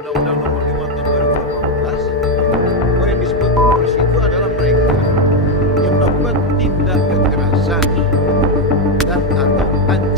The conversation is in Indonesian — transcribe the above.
Undang-Undang Nomor 5 Tahun 2018, bahwa yang disebut teroris itu adalah mereka yang melakukan tindak kekerasan dan atau